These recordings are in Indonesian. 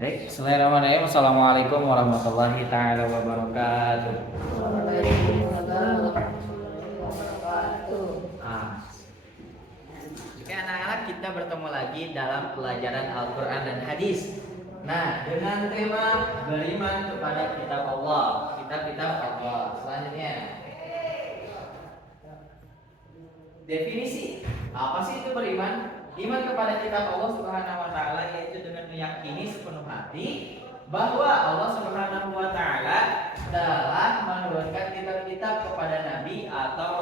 Baik, bismillahirrahmanirrahim. Assalamualaikum warahmatullahi taala wabarakatuh. Oke anak-anak, kita bertemu lagi dalam pelajaran Al-Quran dan Hadis. Nah, dengan tema beriman kepada kitab Allah, kitab-kitab Allah. Selanjutnya, definisi apa sih itu beriman? Iman kepada kitab Allah Subhanahu wa taala yaitu dengan meyakini sepenuh hati bahwa Allah Subhanahu wa taala telah menurunkan kitab-kitab kepada nabi atau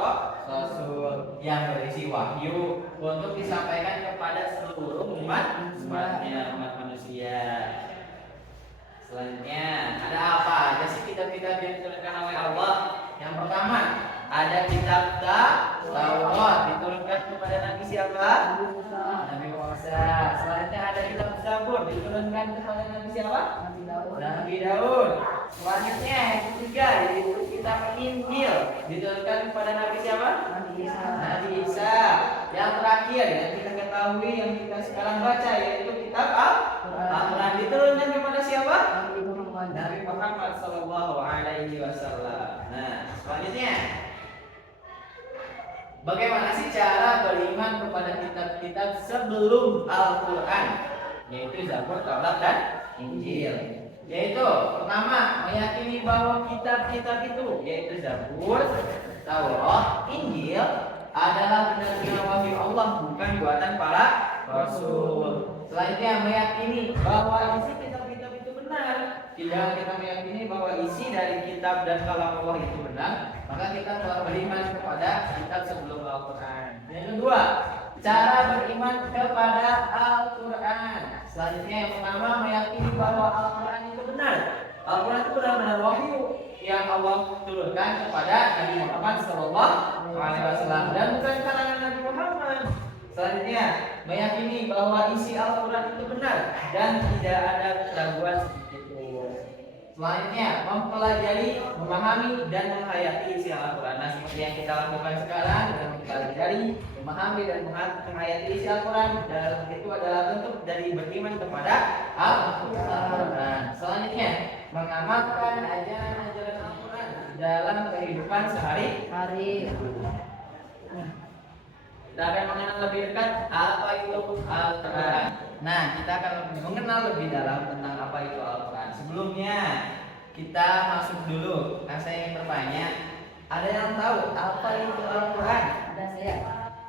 rasul yang berisi wahyu untuk disampaikan kepada seluruh umat manusia. Selanjutnya, ada apa aja sih kitab-kitab yang diturunkan oleh Allah? Yang pertama, ada kitab Taurat diturunkan kepada Nabi siapa? Nabi Musa. Selanjutnya ada kitab Zabur diturunkan kepada Nabi siapa? Nabi Daud. Selanjutnya yang ketiga yaitu kitab Injil diturunkan kepada Nabi siapa? Nabi Isa. Yang terakhir yang kita ketahui yang kita sekarang baca yaitu kitab Al-Quran diturunkan kepada siapa? Nabi Muhammad Sallallahu Alaihi Wasallam. Nah, selanjutnya, bagaimana sih cara beriman kepada kitab-kitab sebelum Al-Quran, yaitu Zabur, Taurat, dan Injil? Yaitu pertama, meyakini bahwa kitab-kitab itu, yaitu Zabur, Taurat, Injil adalah benar-benar wahyu Allah, bukan buatan para rasul. Selanjutnya, meyakini bahwa isi kitab-kitab itu benar. Tidak kita meyakini bahwa isi dari kitab dan kalam Allah itu benar, maka kita telah beriman kepada kitab sebelum Al-Quran. Yang kedua, cara beriman kepada Al-Quran. Selanjutnya yang pertama, meyakini bahwa Al-Quran itu benar. Al-Quran itu benar-benar wahyu yang Allah turunkan kepada Nabi Muhammad SAW dan bukan kalangan Nabi Muhammad. Selanjutnya, meyakini bahwa isi Al-Quran itu benar dan tidak ada keraguan sedikitpun. Selanjutnya, mempelajari, memahami, dan menghayati isi Al-Quran. Nah, seperti yang kita lakukan sekarang dengan mempelajari, memahami, dan menghayati isi Al-Quran, dan itu adalah bentuk dari beriman kepada Al-Quran. Selanjutnya, mengamalkan ajaran-ajaran Al-Quran dalam kehidupan sehari-hari. Kita akan mengenal lebih dekat apa itu Al-Quran. Nah, kita akan mengenal lebih dalam tentang apa itu Al-Quran. Sebelumnya, kita masuk dulu. Nah, saya ingin bertanya, ada yang tahu apa itu Al-Quran? Ada saya.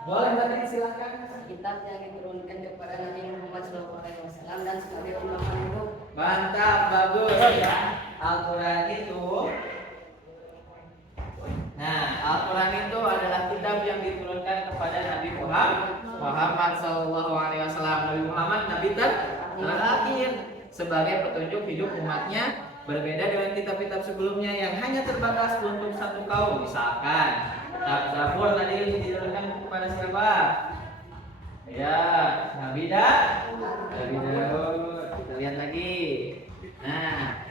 Boleh berarti silahkan. Kitab yang diturunkan kepada Nabi Muhammad SAW dan sebagai pedoman hidup. Mantap, bagus. Al-Quran itu, nah, Al-Quran itu adalah kitab yang diturunkan kepada Nabi Muhammad SAW. Nabi Muhammad Nabi terakhir sebagai petunjuk hidup umatnya, berbeda dengan kitab-kitab sebelumnya yang hanya terbatas untuk satu kaum. Misalkan Zabur tadi diturunkan kepada siapa? Ya, Nabi Daud. Kita lihat lagi. Nah,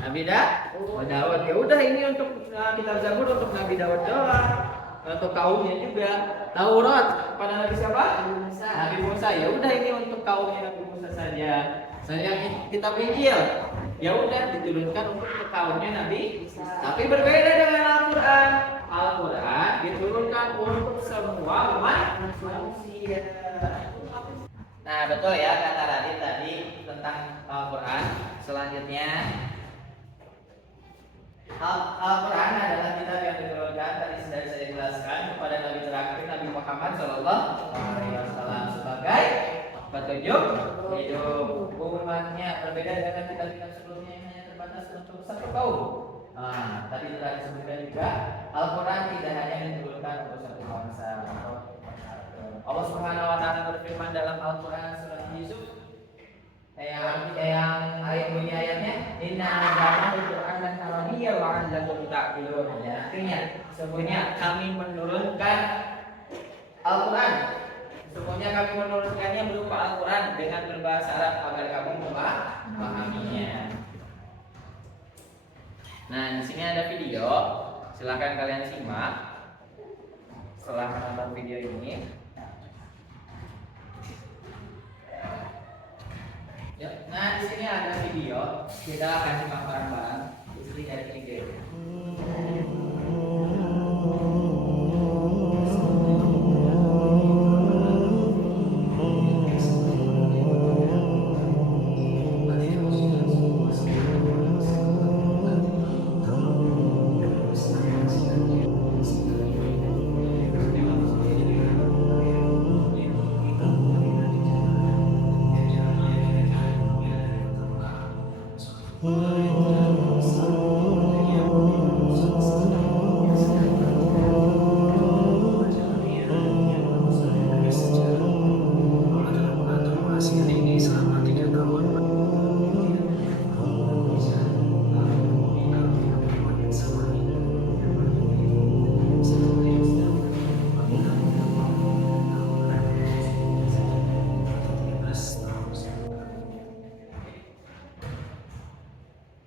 Nabi Daud. Ya udah, ini untuk kitab Zabur untuk Nabi Daud doang. Untuk kaumnya juga. Taurat pada Nabi siapa? Nabi Musa. Ya udah, ini untuk kaumnya Nabi Musa saja. Saya kitab Injil. Ya udah, diturunkan untuk kaumnya Nabi. Tapi berbeda dengan Al-Quran. Al-Quran diturunkan untuk semua umat manusia. Nah, betul ya kata Radit tadi tentang Al-Quran. Selanjutnya, Al-Quran adalah kitab yang diturunkan tadi sudah saya jelaskan kepada Nabi terakhir Nabi Muhammad SAW sebagai petunjuk hidup umatnya, berbeda dengan kitab-kitab sebelumnya yang hanya terbatas untuk satu kaum. Tadi telah disebutkan juga Al-Quran tidak hanya diturunkan untuk satu bangsa. Allah Subhanahu Wa Taala berfirman dalam Al-Quran surat Yusuf yang ayat bunyi ayatnya Inna anzalna al-Qur'ana arabiyyan la'allakum ta'qilun. Ya, artinya sesungguhnya kami menurunkan Al-Quran. Sesungguhnya kami menurunkannya berupa Al-Quran dengan berbahasa Arab agar kamu memahaminya. Nah, di sini ada video. Silahkan kalian simak setelah menonton video ini. Nah, di sini ada video. Kita akan simak bareng-bareng. Di sini ada video.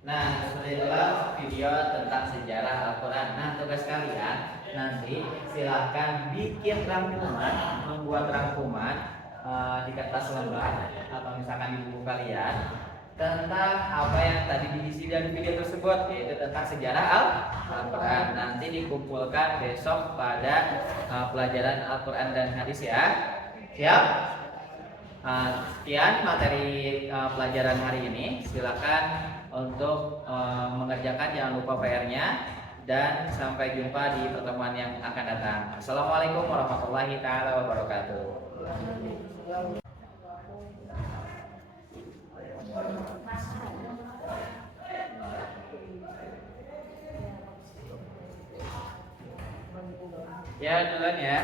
Nah, seperti itulah video tentang sejarah Al-Quran. Nah, tugas kalian nanti silahkan bikin rangkuman, membuat rangkuman di kertas lembar atau misalkan di buku kalian tentang apa yang tadi diisi dari video tersebut, yaitu tentang sejarah Al-Quran. Nanti dikumpulkan besok pada pelajaran Al-Quran dan hadis ya. Siap? Sekian materi pelajaran hari ini. Silakan untuk mengerjakan, jangan lupa PR-nya, dan sampai jumpa di pertemuan yang akan datang. Assalamualaikum warahmatullahi taala wabarakatuh. Ya, duluan ya.